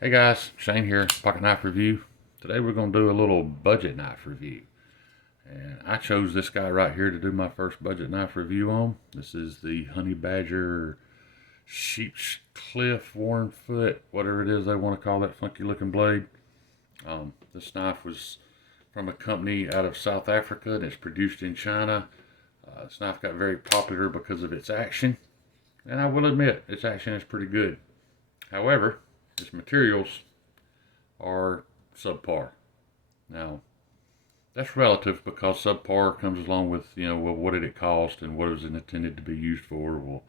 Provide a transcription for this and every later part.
Hey guys, Shane here, Pocket Knife Review. Today we're going to do a little budget knife review. And I chose this guy right here to do my first budget knife review on. This is the Honey Badger Sheep's Cliff Worn Foot, whatever it is they want to call that funky looking blade. This knife was from a company out of South Africa and it's produced in China. This knife got very popular because of its action. And I will admit, its action is pretty good. However, its materials are subpar. Now, that's relative because subpar comes along with, well, what did it cost and what was it intended to be used for? Well,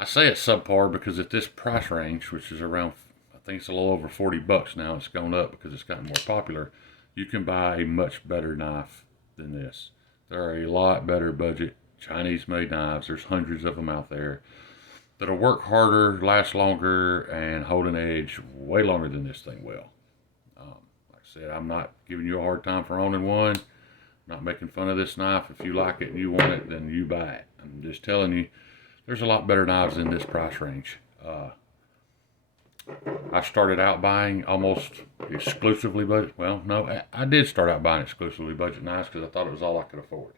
I say it's subpar because at this price range, which is around, I think it's a little over 40 bucks now, it's gone up because it's gotten more popular, you can buy a much better knife than this. There are a lot better budget Chinese made knives. There's hundreds of them out there that'll work harder, last longer, and hold an edge way longer than this thing will. Like I said, I'm not giving you a hard time for owning one. I'm not making fun of this knife. If you like it and you want it, then you buy it. I'm just telling you, there's a lot better knives in this price range. I started out buying almost exclusively budget. Well, no, I did start out buying exclusively budget knives because I thought it was all I could afford.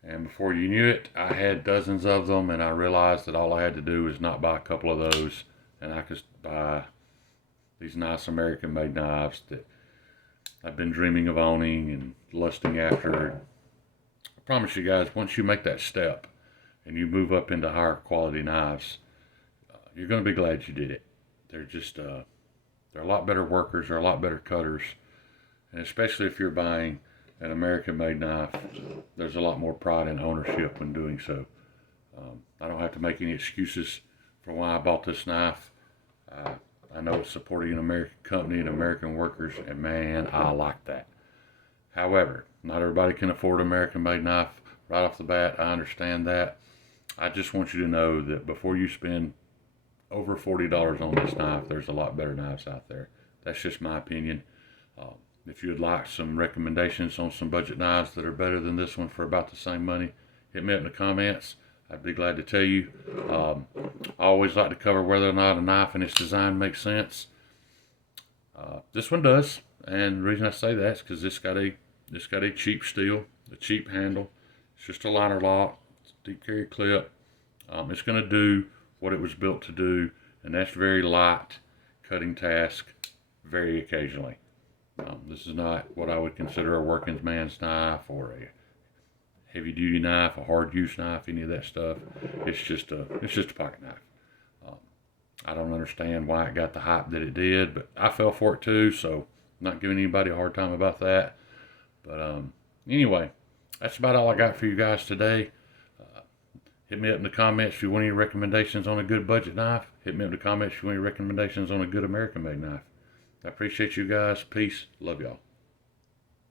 And before you knew it, I had dozens of them, and I realized that all I had to do was not buy a couple of those, and I could buy these nice American-made knives that I've been dreaming of owning and lusting after. I promise you guys, once you make that step and you move up into higher quality knives, you're going to be glad you did it. They're just, they're a lot better workers, they're a lot better cutters, and especially if you're buying an American-made knife, there's a lot more pride and ownership when doing so. I don't have to make any excuses for why I bought this knife. I know it's supporting an American company and American workers, and man, I like that. However, not everybody can afford an American-made knife right off the bat. I understand that. I just want you to know that before you spend over $40 on this knife, there's a lot better knives out there. That's just my opinion. If you'd like some recommendations on some budget knives that are better than this one for about the same money, hit me up in the comments. I'd be glad to tell you. I always like to cover whether or not a knife and its design makes sense. This one does, and the reason I say that is because this got a cheap steel, a cheap handle. It's just a liner lock, deep carry clip. It's going to do what it was built to do, and that's very light cutting task very occasionally. This is not what I would consider a working man's knife or a heavy duty knife, a hard use knife, any of that stuff. It's just a pocket knife. I don't understand why it got the hype that it did, but I fell for it too, so I'm not giving anybody a hard time about that. But anyway, that's about all I got for you guys today. Hit me up in the comments if you want any recommendations on a good budget knife. Hit me up in the comments if you want any recommendations on a good American-made knife. I appreciate you guys. Peace. Love y'all.